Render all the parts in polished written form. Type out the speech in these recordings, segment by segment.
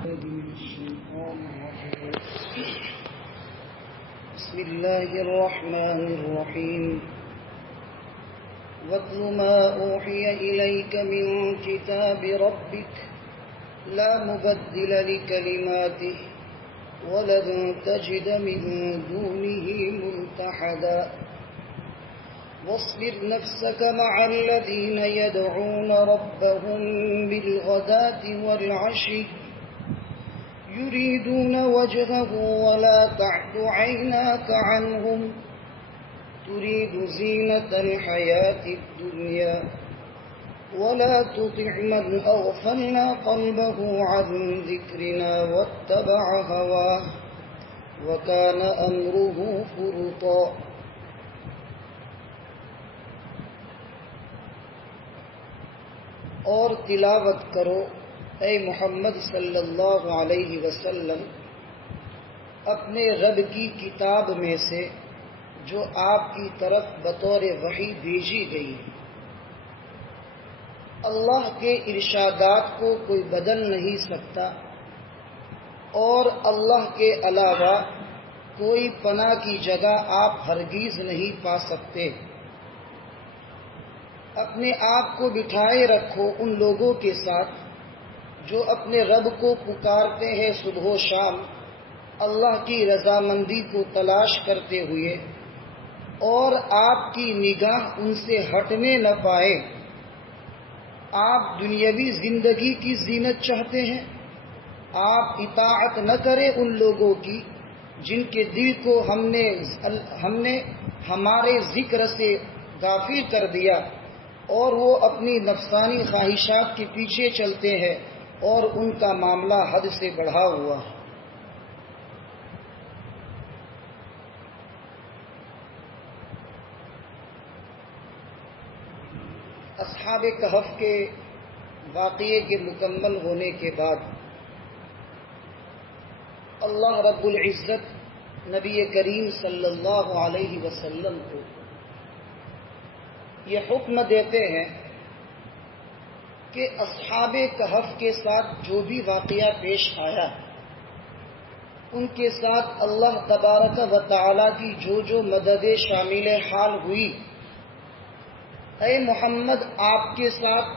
بسم الله الرحمن الرحيم واتل ما أوحي إليك من كتاب ربك لا مبدل لكلماته ولن تجد من دونه ملتحدا واصبر نفسك مع الذين يدعون ربهم بالغداة والعشي يريدون وجهه ولا تعد عيناك عنهم تريد زينة الحياة الدنيا ولا تطع من أغفلنا قلبه عن ذكرنا واتبع هواه وكان أمره فرطا. اور تلاوت کرو اے محمد صلی اللہ علیہ وسلم اپنے رب کی کتاب میں سے جو آپ کی طرف بطور وحی بھیجی گئی ہے. اللہ کے ارشادات کو کوئی بدل نہیں سکتا اور اللہ کے علاوہ کوئی پناہ کی جگہ آپ ہرگز نہیں پا سکتے. اپنے آپ کو بٹھائے رکھو ان لوگوں کے ساتھ جو اپنے رب کو پکارتے ہیں صبح و شام اللہ کی رضامندی کو تلاش کرتے ہوئے اور آپ کی نگاہ ان سے ہٹنے نہ پائے. آپ دنیاوی زندگی کی زینت چاہتے ہیں. آپ اطاعت نہ کریں ان لوگوں کی جن کے دل کو ہم نے ہمارے ذکر سے غافل کر دیا اور وہ اپنی نفسانی خواہشات کے پیچھے چلتے ہیں اور ان کا معاملہ حد سے بڑھا ہوا ہے. اصحاب کہف کے واقعے کے مکمل ہونے کے بعد اللہ رب العزت نبی کریم صلی اللہ علیہ وسلم کو یہ حکم دیتے ہیں کہ اصحاب کہف کے ساتھ جو بھی واقعہ پیش آیا ان کے ساتھ اللہ تبارک و تعالی کی جو مدد شامل حال ہوئی اے محمد آپ کے ساتھ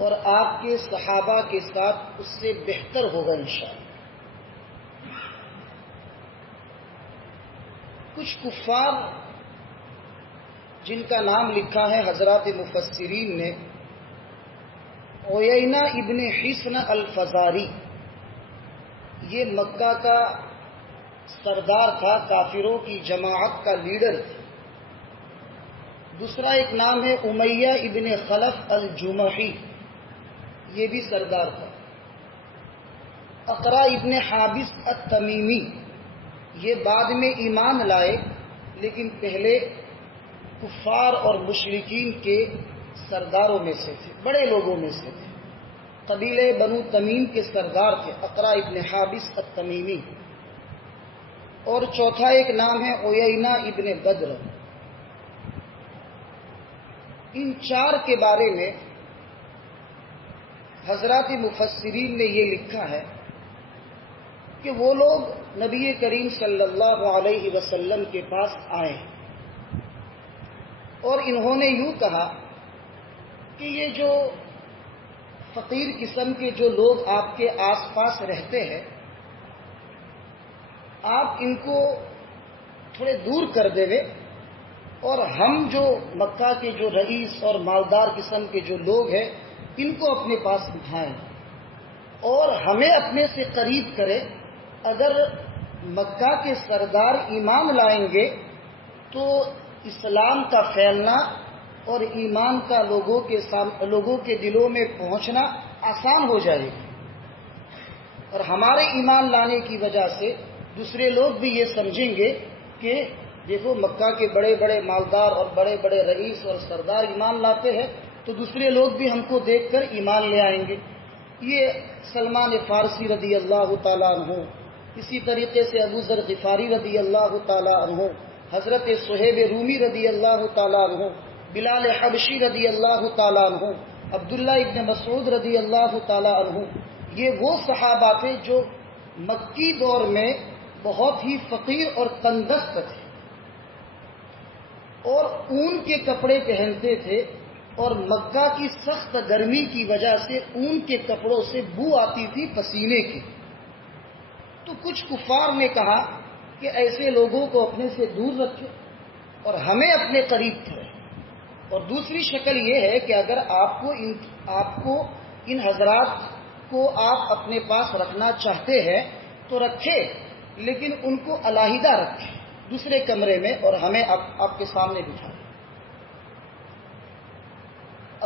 اور آپ کے صحابہ کے ساتھ اس سے بہتر ہوگا انشاءاللہ. کچھ کفار جن کا نام لکھا ہے حضرات مفسرین نے عیینہ ابن حصن الفزاری یہ مکہ کا سردار تھا کافروں کی جماعت کا لیڈر تھا. دوسرا ایک نام ہے امیہ ابن خلف الجمحی یہ بھی سردار تھا. اقرا ابن حابس التمیمی یہ بعد میں ایمان لائے لیکن پہلے کفار اور مشرکین کے سرداروں میں سے تھے, بڑے لوگوں میں سے تھے. قبیلے بنو تمیم کے سردار تھے اقرا ابن حابس التمیمی. اور چوتھا ایک نام ہے عیینہ ابن بدر. ان چار کے بارے میں حضرات مفسرین نے یہ لکھا ہے کہ وہ لوگ نبی کریم صلی اللہ علیہ وسلم کے پاس آئے اور انہوں نے یوں کہا کہ یہ جو فقیر قسم کے جو لوگ آپ کے آس پاس رہتے ہیں آپ ان کو تھوڑے دور کر دے اور ہم جو مکہ کے جو رئیس اور مالدار قسم کے جو لوگ ہیں ان کو اپنے پاس بٹھائیں اور ہمیں اپنے سے قریب کرے. اگر مکہ کے سردار ایمان لائیں گے تو اسلام کا پھیلنا اور ایمان کا لوگوں کے دلوں میں پہنچنا آسان ہو جائے گا اور ہمارے ایمان لانے کی وجہ سے دوسرے لوگ بھی یہ سمجھیں گے کہ دیکھو مکہ کے بڑے بڑے مالدار اور بڑے بڑے رئیس اور سردار ایمان لاتے ہیں تو دوسرے لوگ بھی ہم کو دیکھ کر ایمان لے آئیں گے. یہ سلمان فارسی رضی اللہ تعالیٰ عنہ, اسی طریقے سے ابو ذر غفاری رضی اللہ تعالیٰ عنہ, حضرت صہیب رومی رضی اللہ تعالیٰ عنہ, بلال حبشی رضی اللہ تعالیٰ عنہ, عبداللہ ابن مسعود رضی اللہ تعالیٰ عنہ, یہ وہ صحابہ تھے جو مکی دور میں بہت ہی فقیر اور تنگدست تھے اور اون کے کپڑے پہنتے تھے، اور مکہ کی سخت گرمی کی وجہ سے اون کے کپڑوں سے بو آتی تھی پسینے کی۔ تو کچھ کفار نے کہا کہ ایسے لوگوں کو اپنے سے دور رکھے اور ہمیں اپنے قریب کرے۔ اور دوسری شکل یہ ہے کہ اگر آپ کو ان حضرات کو آپ اپنے پاس رکھنا چاہتے ہیں تو رکھے، لیکن ان کو علیحدہ رکھے دوسرے کمرے میں، اور ہمیں آپ کے سامنے بٹھائے۔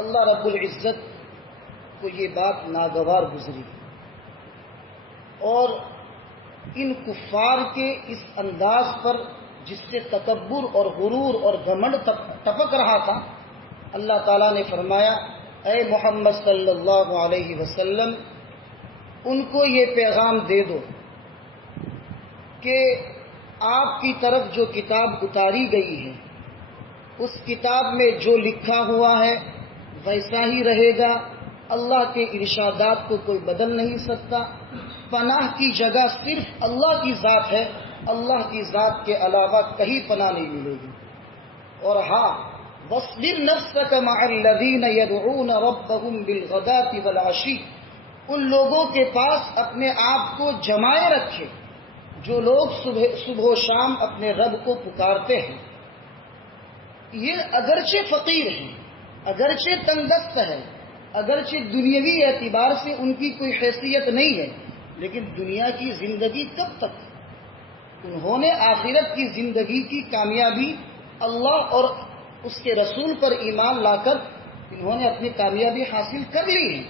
اللہ رب العزت کو یہ بات ناگوار گزری، اور ان کفار کے اس انداز پر جس سے تکبر اور غرور اور گھمنڈ ٹپک رہا تھا، اللہ تعالیٰ نے فرمایا اے محمد صلی اللہ علیہ وسلم ان کو یہ پیغام دے دو کہ آپ کی طرف جو کتاب اتاری گئی ہے اس کتاب میں جو لکھا ہوا ہے ویسا ہی رہے گا، اللہ کے ارشادات کو کوئی بدل نہیں سکتا، پناہ کی جگہ صرف اللہ کی ذات ہے، اللہ کی ذات کے علاوہ کہیں پناہ نہیں ملے گی۔ اور ہاں وَاصْبِرْ نَفْسَكَ مَعَ الَّذِينَ يَدْعُونَ رَبَّهُمْ بِالْغَدَاةِ وَالْعَشِيِّ، ان لوگوں کے پاس اپنے آپ کو جمائے رکھے جو لوگ صبح و شام اپنے رب کو پکارتے ہیں۔ یہ اگرچہ فقیر ہیں، اگرچہ تنگدست ہے، اگرچہ دنیاوی اعتبار سے ان کی کوئی حیثیت نہیں ہے، لیکن دنیا کی زندگی کب تک؟ انہوں نے آخرت کی زندگی کی کامیابی اللہ اور اس کے رسول پر ایمان لا کر انہوں نے اپنی کامیابی حاصل کر لی ہے۔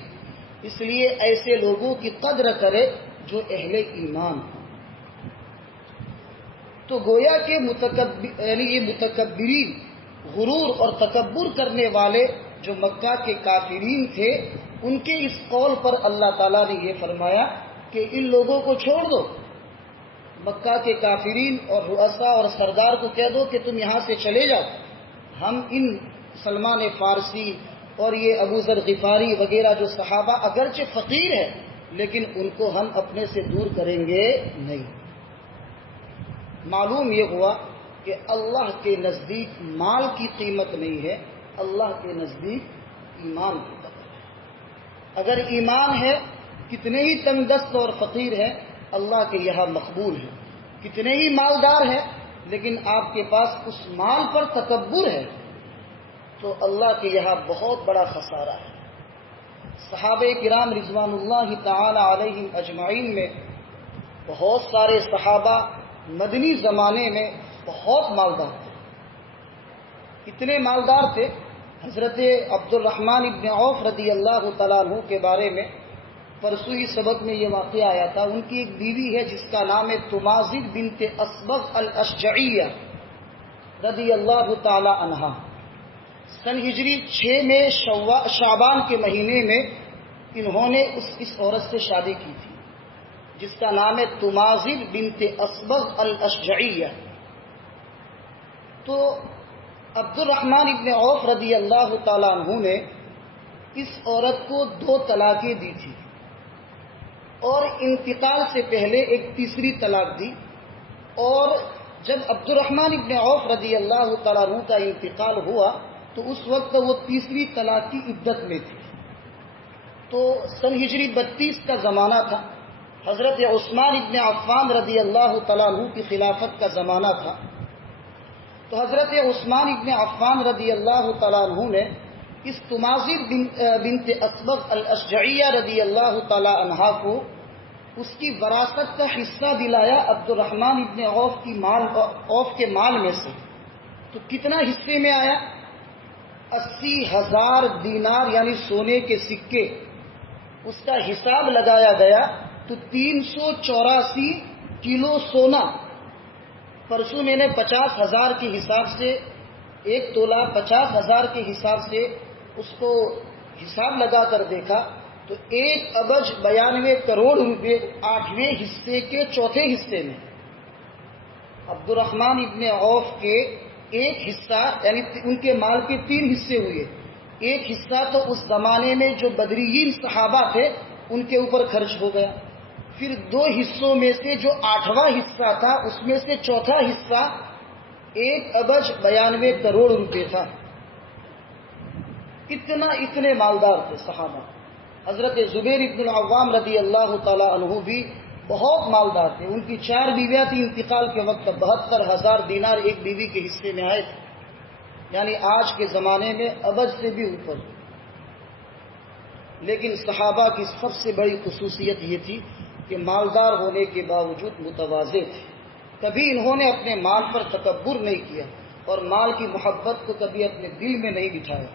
اس لیے ایسے لوگوں کی قدر کرے جو اہل ایمان ہوں۔ تو گویا کہ یہ متکبرین، غرور اور تکبر کرنے والے جو مکہ کے کافرین تھے، ان کے اس قول پر اللہ تعالیٰ نے یہ فرمایا کہ ان لوگوں کو چھوڑ دو، مکہ کے کافرین اور رؤساء اور سردار کو کہہ دو کہ تم یہاں سے چلے جاؤ، ہم ان سلمان فارسی اور یہ ابو ذر غفاری وغیرہ جو صحابہ اگرچہ فقیر ہے لیکن ان کو ہم اپنے سے دور کریں گے نہیں۔ معلوم یہ ہوا کہ اللہ کے نزدیک مال کی قیمت نہیں ہے، اللہ کے نزدیک ایمان کی قدر ہے۔ اگر ایمان ہے، کتنے ہی تنگدست اور فقیر ہے اللہ کے یہاں مقبول ہے، کتنے ہی مالدار ہے لیکن آپ کے پاس اس مال پر تکبر ہے تو اللہ کے یہاں بہت بڑا خسارہ ہے۔ صحابہ کرام رضوان اللہ تعالی علیہم اجمعین میں بہت سارے صحابہ مدنی زمانے میں بہت مالدار تھے۔ اتنے مالدار تھے، حضرت عبد الرحمن ابن عوف رضی اللہ تعالیٰ عنہ کے بارے میں پرسوں ہی سبق میں یہ واقعہ آیا تھا۔ ان کی ایک بیوی ہے جس کا نام ہے تمازغ بنت اسبغ الاشجعیہ رضی اللہ تعالی عنہا۔ سن ہجری 6 میں شعبان کے مہینے میں انہوں نے اس عورت سے شادی کی تھی جس کا نام ہے تمازغ بنت اسبغ الاشجعیہ۔ تو عبد الرحمن ابن عوف رضی اللہ تعالیٰ عنہ نے اس عورت کو 2 طلاقیں دی تھی اور انتقال سے پہلے ایک تیسری طلاق دی، اور جب عبد الرحمن ابن عوف رضی اللہ تعالیٰ عنہ کا انتقال ہوا تو اس وقت وہ تیسری طلاق کی عدت میں تھی۔ تو سن ہجری 32 کا زمانہ تھا، حضرت عثمان ابن عفان رضی اللہ تعالیٰ عنہ کی خلافت کا زمانہ تھا۔ تو حضرت عثمان ابن عفان رضی اللہ تعالیٰ عنہ نے اس تمازغ بنت اسبغ الاشجعیہ رضی اللہ تعالیٰ عنہ کو اس کی وراثت کا حصہ دلایا عبد الرحمن ابن عوف کے مال میں سے۔ تو کتنا حصے میں آیا؟ 80,000 دینار یعنی سونے کے سکے، اس کا حساب لگایا گیا تو 384 کلو سونا۔ پرسوں میں نے 50,000 کے حساب سے 1 تولہ 50,000 کے حساب سے اس کو حساب لگا کر دیکھا تو 1,92 کروڑ روپے 8ویں حصے کے چوتھے حصے میں عبد الرحمن ابن عوف کے ایک حصہ، یعنی ان کے مال کے 3 حصے ہوئے۔ ایک حصہ تو اس زمانے میں جو بدریین صحابہ تھے ان کے اوپر خرچ ہو گیا. پھر 2 حصوں میں سے جو 8واں حصہ تھا اس میں سے چوتھا حصہ 1 ارب 92 کروڑ روپے تھا. اتنے مالدار تھے صحابہ. حضرت زبیر ابن العوام رضی اللہ تعالی عنہ بھی بہت مالدار تھے. ان کی 4 بیویاں تھیں. انتقال کے وقت 72,000 دینار ایک بیوی کے حصے میں آئے تھے، یعنی آج کے زمانے میں ابج سے بھی اوپر. لیکن صحابہ کی سب سے بڑی خصوصیت یہ تھی کہ مالدار ہونے کے باوجود متواضع تھے. کبھی انہوں نے اپنے مال پر تکبر نہیں کیا اور مال کی محبت کو کبھی اپنے دل میں نہیں بٹھایا.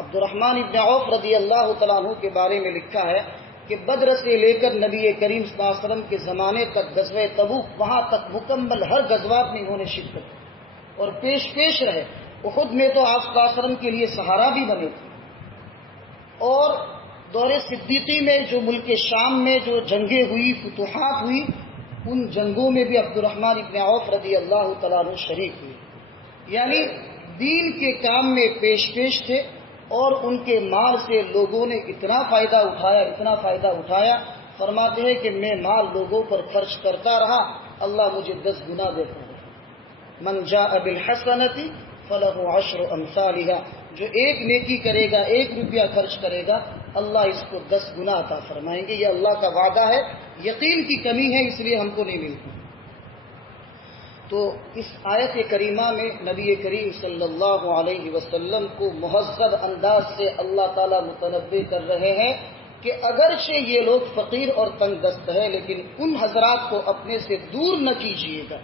عبد الرحمن ابن عوف رضی اللہ تعالیٰ عنہ کے بارے میں لکھا ہے کہ بدر سے لے کر نبی کریم صلی اللہ علیہ وسلم کے زمانے تک غزوہ تبوک، وہاں تک مکمل ہر غزوات میں انہوں نے شرکت کی اور پیش رہے. احد میں تو آپ صلی اللہ علیہ وسلم کے لیے سہارا بھی بنے تھے. اور دور صدیقی میں جو ملک شام میں جو جنگیں ہوئی، فتوحات ہوئی، ان جنگوں میں بھی عبد الرحمن ابن عوف رضی اللہ تعالیٰ عنہ شریک ہوئے. یعنی دین کے کام میں پیش تھے اور ان کے مال سے لوگوں نے اتنا فائدہ اٹھایا. فرماتے ہیں کہ میں مال لوگوں پر خرچ کرتا رہا، اللہ مجھے 10 گنا دیتا رہا. من جاء بالحسنۃ فلہ 10 امثالها، جو ایک نیکی کرے گا، 1 روپیہ خرچ کرے گا، اللہ اس کو 10 گنا عطا فرمائیں گے. یہ اللہ کا وعدہ ہے. یقین کی کمی ہے اس لیے ہم کو نہیں ملتی. تو اس آیت کریمہ میں نبی کریم صلی اللہ علیہ وسلم کو مہذب انداز سے اللہ تعالیٰ متنبہ کر رہے ہیں کہ اگرچہ یہ لوگ فقیر اور تنگ دست ہے، لیکن ان حضرات کو اپنے سے دور نہ کیجیے گا.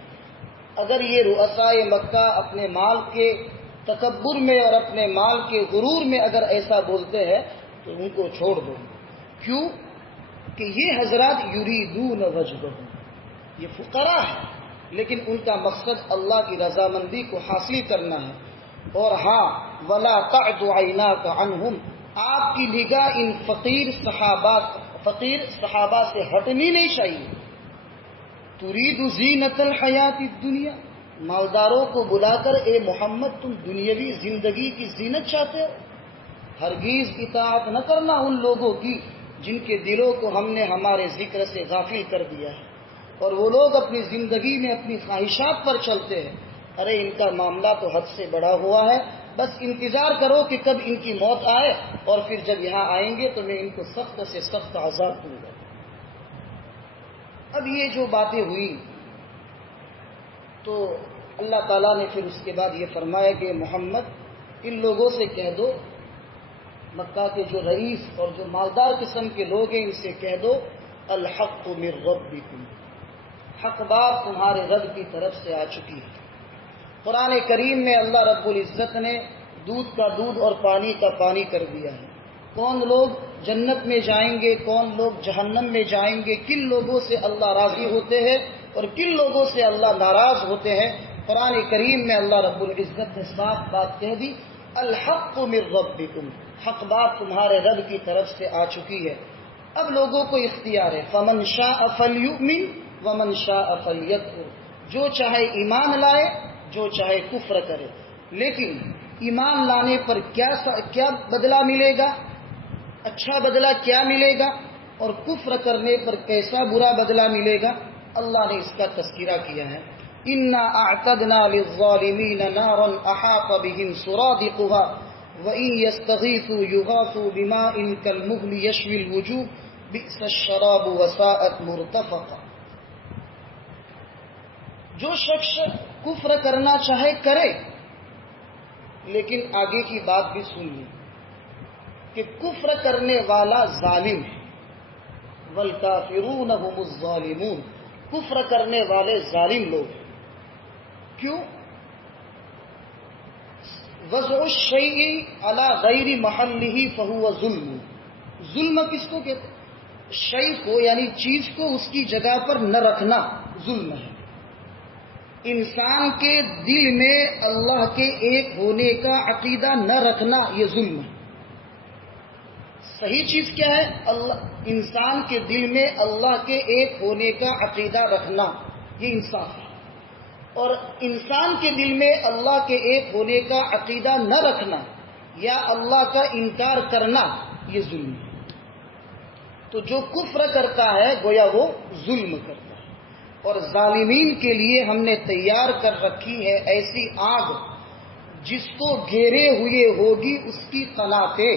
اگر یہ رؤسائے مکہ اپنے مال کے تکبر میں اور اپنے مال کے غرور میں اگر ایسا بولتے ہیں تو ان کو چھوڑ دو. کیوں کہ یہ حضرات یریدون وجہہ، یہ فقراء ہے لیکن ان کا مقصد اللہ کی رضامندی کو حاصل کرنا ہے. اور ہاں، ولا تعد عیناک عنہم، آپ کی نگاہ ان فقیر صحابہ سے ہٹنی نہیں چاہیے. ترید زینت الحیات الدنیا، مالداروں کو بلا کر اے محمد تم دنیاوی زندگی کی زینت چاہتے ہو. ہرگیز اطاعت نہ کرنا ان لوگوں کی جن کے دلوں کو ہم نے ہمارے ذکر سے غافل کر دیا ہے اور وہ لوگ اپنی زندگی میں اپنی خواہشات پر چلتے ہیں. ارے ان کا معاملہ تو حد سے بڑا ہوا ہے، بس انتظار کرو کہ کب ان کی موت آئے اور پھر جب یہاں آئیں گے تو میں ان کو سخت سے سخت عذاب دوں گا. اب یہ جو باتیں ہوئی تو اللہ تعالیٰ نے پھر اس کے بعد یہ فرمایا کہ محمد ان لوگوں سے کہہ دو، مکہ کے جو رئیس اور جو مالدار قسم کے لوگ ہیں ان سے کہہ دو الحق من ربکم، حق بات تمہارے رب کی طرف سے آ چکی ہے. قرآن کریم میں اللہ رب العزت نے دودھ کا دودھ اور پانی کا پانی کر دیا ہے. کون لوگ جنت میں جائیں گے، کون لوگ جہنم میں جائیں گے، کن لوگوں سے اللہ راضی ہوتے ہیں اور کن لوگوں سے اللہ ناراض ہوتے ہیں. قرآن کریم میں اللہ رب العزت نے صاف بات کہہ دی، الحق من ربکم، حق بات تمہارے رب کی طرف سے آ چکی ہے. اب لوگوں کو اختیار ہے، فمن شاء فلیؤمن ومن شاء فلیکفر، جو چاہے ایمان لائے، جو چاہے کفر کرے. لیکن ایمان لانے پر کیا بدلہ ملے گا، اچھا بدلہ کیا ملے گا، اور کفر کرنے پر کیسا برا بدلہ ملے گا، اللہ نے اس کا تذکرہ کیا ہے. انا اعتدنا للظالمین نارا احاط بهم سرادقها وان يستغيثوا يغاثوا بماء كالمهل يشوي الوجوه بئس الشراب وساءت مرتفقا. جو شخص کفر کرنا چاہے کرے، لیکن آگے کی بات بھی سنیے کہ کفر کرنے والا ظالم ہے. والکافرون هم الظالمون، کفر کرنے والے ظالم لوگ ہیں. کیوں؟ وضع الشیء علی غیر محلہ فہو ظلم. ظلم کس کو کہتے ہیں؟ شیء کو یعنی چیز کو اس کی جگہ پر نہ رکھنا ظلم ہے. انسان کے دل میں اللہ کے ایک ہونے کا عقیدہ نہ رکھنا یہ ظلم ہے. صحیح چیز کیا ہے؟ انسان کے دل میں اللہ کے ایک ہونے کا عقیدہ رکھنا، یہ انصاف ہے. اور انسان کے دل میں اللہ کے ایک ہونے کا عقیدہ نہ رکھنا یا اللہ کا انکار کرنا یہ ظلم ہے. تو جو کفر کرتا ہے گویا وہ ظلم کرتا ہے. اور ظالمین کے لیے ہم نے تیار کر رکھی ہے ایسی آگ جس کو گھیرے ہوئے ہوگی اس کی قناتیں.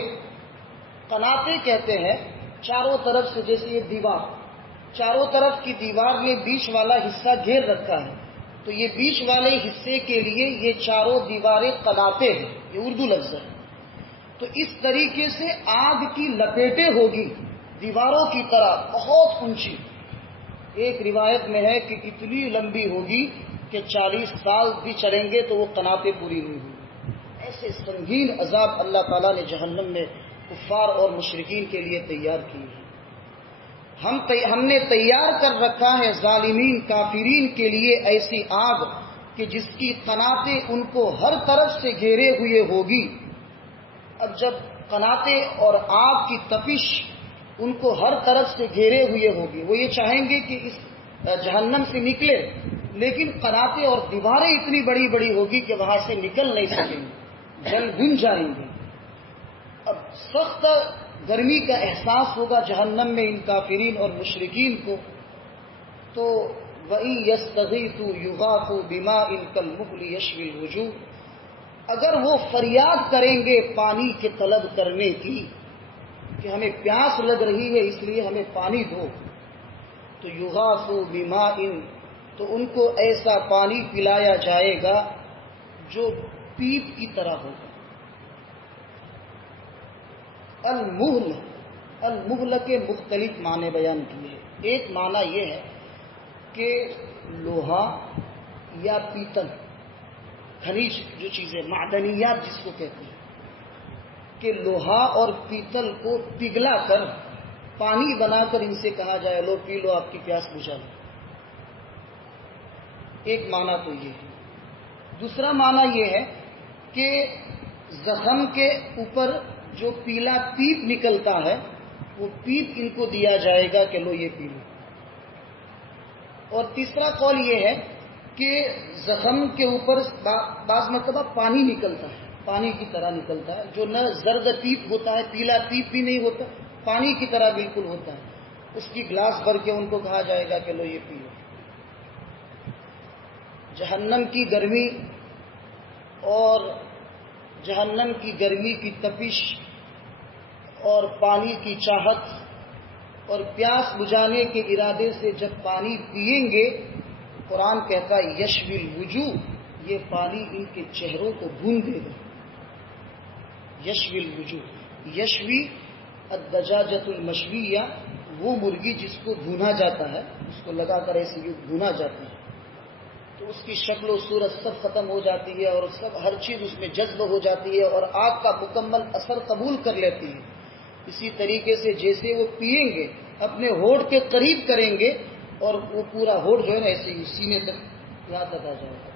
قناتیں کہتے ہیں چاروں طرف سے، جیسے یہ دیوار، چاروں طرف کی دیوار نے بیچ والا حصہ گھیر رکھا ہے، تو یہ بیچ والے حصے کے لیے یہ چاروں دیواریں قناتیں ہیں. یہ اردو لفظ ہے. تو اس طریقے سے آگ کی لپیٹیں ہوگی دیواروں کی طرح بہت اونچی. ایک روایت میں ہے کہ اتنی لمبی ہوگی کہ 40 سال بھی چلیں گے تو وہ قناتیں پوری نہیں ہوں. ایسے سنگین عذاب اللہ تعالیٰ نے جہنم میں کفار اور مشرکین کے لیے تیار کی ہے. ہم نے تیار کر رکھا ہے ظالمین کافرین کے لیے ایسی آگ کہ جس کی قناتیں ان کو ہر طرف سے گھیرے ہوئے ہوگی. اب جب قناتیں اور آگ کی تپش ان کو ہر طرف سے گھیرے ہوئے ہوگی، وہ یہ چاہیں گے کہ اس جہنم سے نکلے، لیکن قناتیں اور دیواریں اتنی بڑی بڑی ہوگی کہ وہاں سے نکل نہیں سکیں گے، جل بھن جائیں گے. اب سخت گرمی کا احساس ہوگا جہنم میں ان کافرین اور مشرکین کو. تو وَإِن يَسْتَغِيثُوا يُغَاثُوا بِمَاءٍ كَالْمُهْلِ يَشْوِي الْوُجُوهَ، اگر وہ فریاد کریں گے پانی کے طلب کرنے کی کہ ہمیں پیاس لگ رہی ہے اس لیے ہمیں پانی دو، تو یغاثوا بماء، تو ان کو ایسا پانی پلایا جائے گا جو پیپ کی طرح ہوگا. المہل کے مختلف معنی بیان کیے. ایک معنی یہ ہے کہ لوہا یا پیتل، خلیج جو چیزیں معدنیات جس کو کہتے ہیں، کہ لوہا اور پیتل کو پگھلا کر پانی بنا کر ان سے کہا جائے لو پی لو، آپ کی پیاس بجھا لو. ایک معنی تو یہ ہے. دوسرا معنی یہ ہے کہ زخم کے اوپر جو پیلا پیپ نکلتا ہے وہ پیپ ان کو دیا جائے گا کہ لو یہ پی لو. اور تیسرا قول یہ ہے کہ زخم کے اوپر بعض مرتبہ پانی نکلتا ہے، پانی کی طرح نکلتا ہے، جو نہ زرد پیپ ہوتا ہے، پیلا پیپ بھی نہیں ہوتا، پانی کی طرح بالکل ہوتا ہے. اس کی گلاس بھر کے ان کو کہا جائے گا کہ لو یہ پی لو. جہنم کی گرمی اور جہنم کی گرمی کی تپش اور پانی کی چاہت اور پیاس بجھانے کے ارادے سے جب پانی پیئیں گے، قرآن کہتا ہے یشوی الوجوہ، یہ پانی ان کے چہروں کو بھون دے گا. یشوی الوجوہ، یشوی الدجاجۃ المشویہ، وہ مرغی جس کو بھونا جاتا ہے، اس کو لگا کر ایسے بھونا جاتا ہے تو اس کی شکل و صورت سب ختم ہو جاتی ہے اور سب ہر چیز اس میں جذب ہو جاتی ہے اور آگ کا مکمل اثر قبول کر لیتی ہے. اسی طریقے سے جیسے وہ پیئیں گے اپنے ہونٹ کے قریب کریں گے اور وہ پورا ہونٹ جو ہے نا ایسے ہی سینے تک یہاں تک آ جائے گا.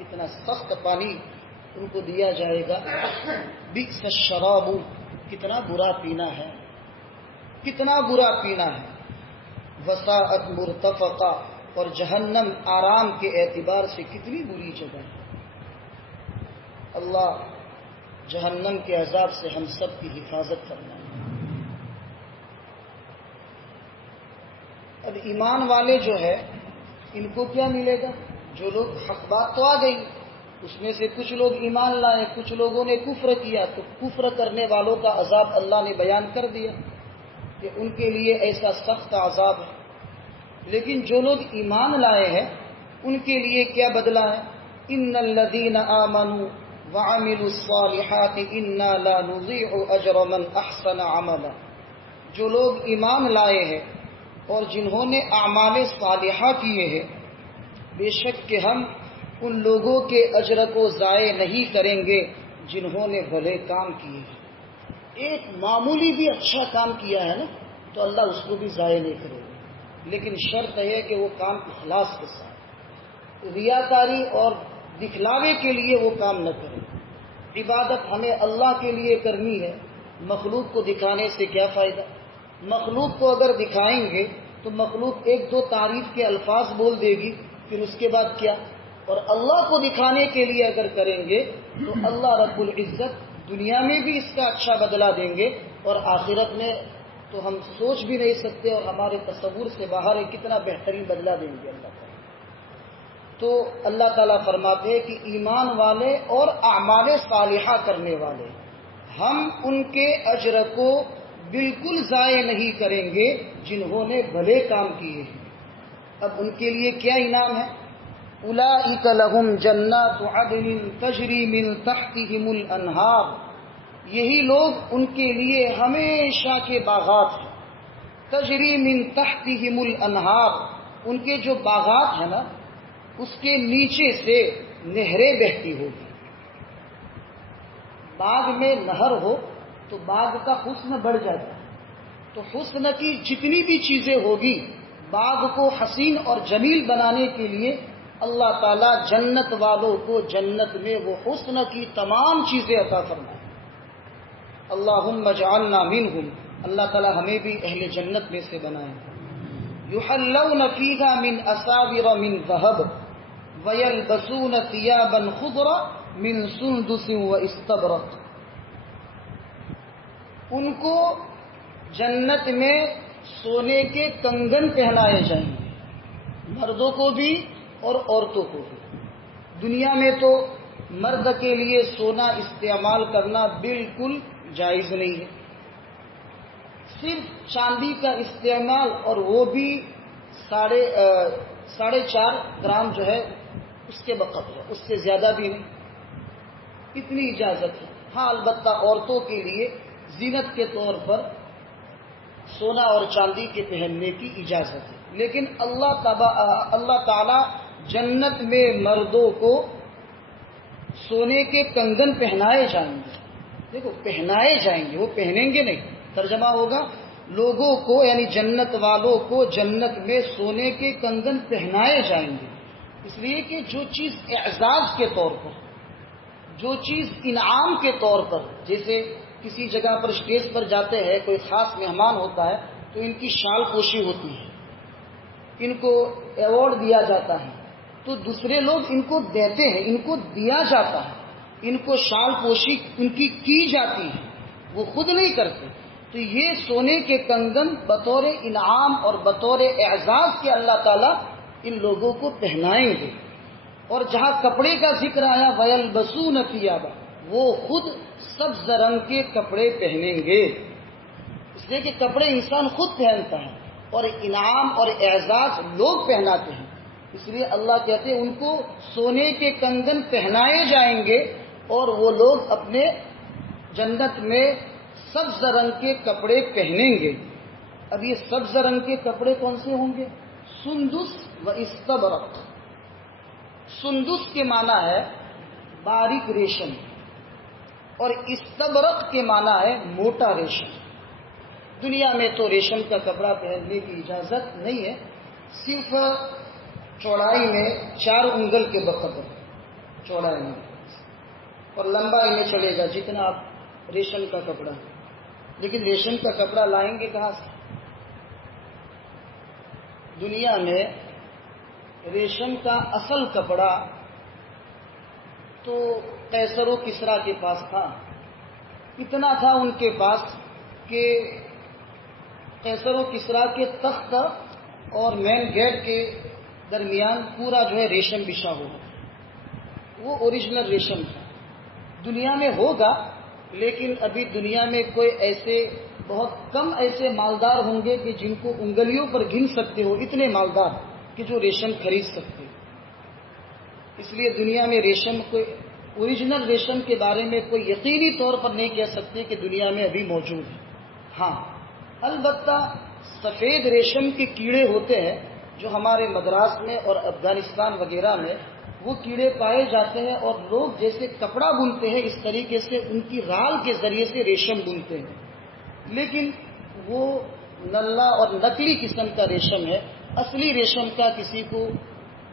اتنا سخت پانی ان کو دیا جائے گا. بئس الشراب، کتنا برا پینا ہے، کتنا برا پینا ہے. وساعت مرتفقہ، اور جہنم آرام کے اعتبار سے کتنی بری جگہ ہے. اللہ جہنم کے عذاب سے ہم سب کی حفاظت کرنا ہے. اب ایمان والے جو ہے ان کو کیا ملے گا؟ جو لوگ حق بات تو آ گئی، اس میں سے کچھ لوگ ایمان لائے، کچھ لوگوں نے کفر کیا، تو کفر کرنے والوں کا عذاب اللہ نے بیان کر دیا کہ ان کے لیے ایسا سخت عذاب ہے. لیکن جو لوگ ایمان لائے ہیں ان کے لیے کیا بدلہ ہے؟ ان الذین آمنوا وعملوا الصالحات انا لا نضيع اجر من احسن عملا. جو لوگ ایمان لائے ہیں اور جنہوں نے اعمال صالحہ کیے ہیں، بے شک کہ ہم ان لوگوں کے اجر کو ضائع نہیں کریں گے جنہوں نے بھلے کام کیے ہیں. ایک معمولی بھی اچھا کام کیا ہے نا تو اللہ اس کو بھی ضائع نہیں کرے گا، لیکن شرط ہے کہ وہ کام اخلاص کے ساتھ، ریاکاری اور دکھلاوے کے لیے وہ کام نہ کرے. عبادت ہمیں اللہ کے لیے کرنی ہے، مخلوق کو دکھانے سے کیا فائدہ؟ مخلوق کو اگر دکھائیں گے تو مخلوق ایک دو تعریف کے الفاظ بول دے گی، پھر اس کے بعد کیا؟ اور اللہ کو دکھانے کے لیے اگر کریں گے تو اللہ رب العزت دنیا میں بھی اس کا اچھا بدلہ دیں گے اور آخرت میں تو ہم سوچ بھی نہیں سکتے اور ہمارے تصور سے باہر ہے کتنا بہترین بدلہ دیں گے اللہ تعالیٰ۔ تو اللہ تعالیٰ فرماتے ہیں کہ ایمان والے اور اعمال صالحہ کرنے والے ہم ان کے اجر کو بالکل ضائع نہیں کریں گے جنہوں نے بھلے کام کیے ہیں۔ اب ان کے لیے کیا انعام ہے؟ اولئک لہم جنات عدن تجری من تحتہم الانہار، یہی لوگ ان کے لیے ہمیشہ کے باغات ہیں۔ تجری من تحتہم الانہار، ان کے جو باغات ہیں نا اس کے نیچے سے نہریں بہتی ہوگی۔ باغ میں نہر ہو تو باغ کا حسن بڑھ جاتا ہے، تو حسن کی جتنی بھی چیزیں ہوگی باغ کو حسین اور جمیل بنانے کے لیے اللہ تعالیٰ جنت والوں کو جنت میں وہ حسن کی تمام چیزیں عطا فرمائے۔ اللہم اجعلنا منہم، اللہ تعالیٰ ہمیں بھی اہل جنت میں سے بنائے۔ یحلون فیہا من اساور من ذہب ویلبسون ثیابا خضرا من سندس واستبرق، ان کو جنت میں سونے کے کنگن پہنائے جائیں گے، مردوں کو بھی اور عورتوں کو بھی۔ دنیا میں تو مرد کے لیے سونا استعمال کرنا بالکل جائز نہیں ہے، صرف چاندی کا استعمال، اور وہ بھی 4.5 گرام جو ہے اس کے بقدر ہے، اس سے زیادہ بھی نہیں، اتنی اجازت ہے۔ ہاں البتہ عورتوں کے لیے زینت کے طور پر سونا اور چاندی کے پہننے کی اجازت ہے، لیکن اللہ تعالی جنت میں مردوں کو سونے کے کنگن پہنائے جائیں گے۔ دیکھو پہنائے جائیں گے، وہ پہنیں گے نہیں، ترجمہ ہوگا لوگوں کو یعنی جنت والوں کو جنت میں سونے کے کنگن پہنائے جائیں گے، اس لیے کہ جو چیز اعزاز کے طور پر، جو چیز انعام کے طور پر، جیسے کسی جگہ پر اسٹیج پر جاتے ہیں کوئی خاص مہمان ہوتا ہے تو ان کی شال پوشی ہوتی ہے، ان کو ایوارڈ دیا جاتا ہے، تو دوسرے لوگ ان کو دیتے ہیں، ان کو دیا جاتا ہے، ان کو شال پوشی ان کی جاتی ہے، وہ خود نہیں کرتے۔ تو یہ سونے کے کنگن بطور انعام اور بطور اعزاز کے اللہ تعالیٰ ان لوگوں کو پہنائیں گے۔ اور جہاں کپڑے کا ذکر آیا وَيَلْبَسُونَ ثِيَابًا، وہ خود سبز رنگ کے کپڑے پہنیں گے، اس لیے کہ کپڑے انسان خود پہنتا ہے اور انعام اور اعزاز لوگ پہناتے ہیں، اس لیے اللہ کہتے ہیں ان کو سونے کے کنگن پہنائے جائیں گے اور وہ لوگ اپنے جنت میں سبز رنگ کے کپڑے پہنیں گے۔ اب یہ سبز رنگ کے کپڑے کون سے ہوں گے؟ سندس و استبرق۔ سندس کے معنی ہے باریک ریشم اور استبرق کے معنی ہے موٹا ریشم۔ دنیا میں تو ریشم کا کپڑا پہننے کی اجازت نہیں ہے، صرف چوڑائی میں 4 انگل کے بقدر چوڑائی میں، اور لمبائی میں چلے گا جتنا آپ ریشم کا کپڑا، لیکن ریشم کا کپڑا لائیں گے کہاں سے؟ دنیا میں ریشم کا اصل کپڑا تو قیصر و کسریٰ کے پاس تھا، اتنا تھا ان کے پاس کہ قیصر و کسریٰ کے تخت اور مین گیٹ کے درمیان پورا جو ہے ریشم بچھا ہوگا، وہ اوریجنل ریشم تھا۔ دنیا میں ہوگا لیکن ابھی دنیا میں کوئی ایسے بہت کم ایسے مالدار ہوں گے کہ جن کو انگلیوں پر گن سکتے ہو، اتنے مالدار کہ جو ریشم خرید سکتے ہو۔ اس لیے دنیا میں ریشم کوئی اوریجنل ریشم کے بارے میں کوئی یقینی طور پر نہیں کہہ سکتے کہ دنیا میں ابھی موجود ہے۔ ہاں البتہ سفید ریشم کے کیڑے ہوتے ہیں جو ہمارے مدراس میں اور افغانستان وغیرہ میں وہ کیڑے پائے جاتے ہیں، اور لوگ جیسے کپڑا بنتے ہیں اس طریقے سے ان کی رال کے ذریعے سے ریشم بنتے ہیں، لیکن وہ نلا اور نقلی قسم کا ریشم ہے، اصلی ریشم کا کسی کو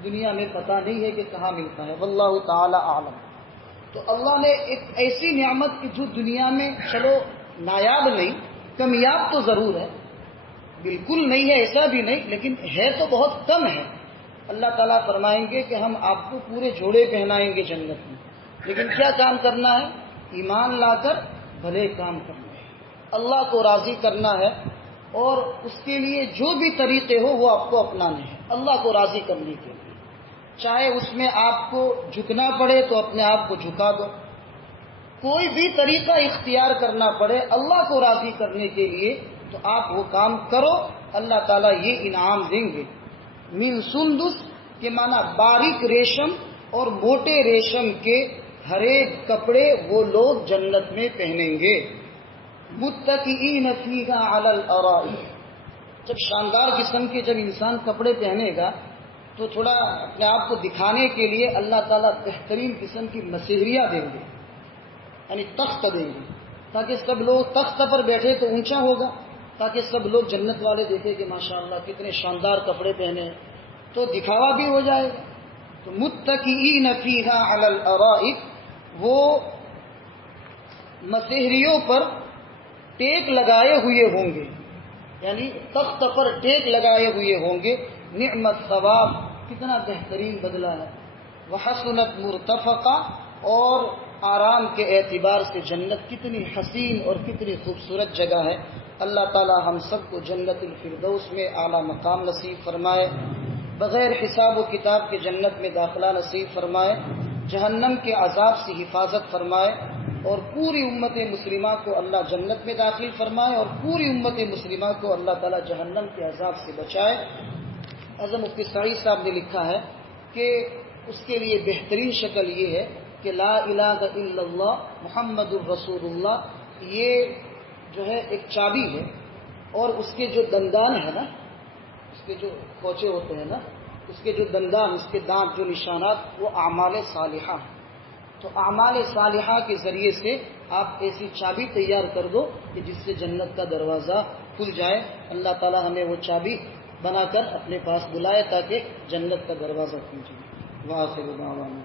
دنیا میں پتہ نہیں ہے کہ کہاں ملتا ہے، واللہ تعالی عالم۔ تو اللہ نے ایک ایسی نعمت کی جو دنیا میں چلو نایاب نہیں، کمیاب تو ضرور ہے، بالکل نہیں ہے ایسا بھی نہیں، لیکن ہے تو بہت کم ہے۔ اللہ تعالیٰ فرمائیں گے کہ ہم آپ کو پورے جوڑے پہنائیں گے جنت میں، لیکن کیا کام کرنا ہے؟ ایمان لا کر بھلے کام کرنا ہے، اللہ کو راضی کرنا ہے اور اس کے لیے جو بھی طریقے ہو وہ آپ کو اپنانے ہیں اللہ کو راضی کرنے کے لیے. چاہے اس میں آپ کو جھکنا پڑے تو اپنے آپ کو جھکا دو، کوئی بھی طریقہ اختیار کرنا پڑے اللہ کو راضی کرنے کے لیے تو آپ وہ کام کرو، اللہ تعالیٰ یہ انعام دیں گے. من سندس کے معنی باریک ریشم اور موٹے ریشم کے ہر ایک کپڑے وہ لوگ جنت میں پہنیں گے. متکئین فیہا علی الارائک، جب شاندار قسم کے جب انسان کپڑے پہنے گا تو تھوڑا اپنے آپ کو دکھانے کے لیے اللہ تعالیٰ بہترین قسم کی مسہریاں دیں گے، یعنی تخت دیں گے تاکہ سب لوگ تخت پر بیٹھے تو اونچا ہوگا، تاکہ سب لوگ جنت والے دیکھیں کہ ماشاءاللہ کتنے شاندار کپڑے پہنے ہیں، تو دکھاوا بھی ہو جائے گا. تو متکئین فیہا علی الارائک، وہ مسہریوں پر ٹیک لگائے ہوئے ہوں گے، یعنی تخت پر ٹیک لگائے ہوئے ہوں گے. نعمت ثواب، کتنا بہترین بدلہ ہے. وحسنت مرتفقہ، اور آرام کے اعتبار سے جنت کتنی حسین اور کتنی خوبصورت جگہ ہے. اللہ تعالی ہم سب کو جنت الفردوس میں اعلیٰ مقام نصیب فرمائے، بغیر حساب و کتاب کے جنت میں داخلہ نصیب فرمائے، جہنم کے عذاب سے حفاظت فرمائے، اور پوری امت مسلمہ کو اللہ جنت میں داخل فرمائے اور پوری امت مسلمہ کو اللہ تعالی جہنم کے عذاب سے بچائے. اعظم مفتی سعید صاحب نے لکھا ہے کہ اس کے لیے بہترین شکل یہ ہے کہ لا الہ الا اللہ محمد الرسول اللہ، یہ جو ہے ایک چابی ہے، اور اس کے جو دندان ہے نا، اس کے جو کھوچے ہوتے ہیں نا، اس کے جو دندان، اس کے دانت، جو نشانات، وہ اعمال صالحہ ہیں. تو اعمال صالحہ کے ذریعے سے آپ ایسی چابی تیار کر دو کہ جس سے جنت کا دروازہ کھل جائے. اللہ تعالی ہمیں وہ چابی بنا کر اپنے پاس بلائے تاکہ جنت کا دروازہ کھل جائے. وآخر دعوانا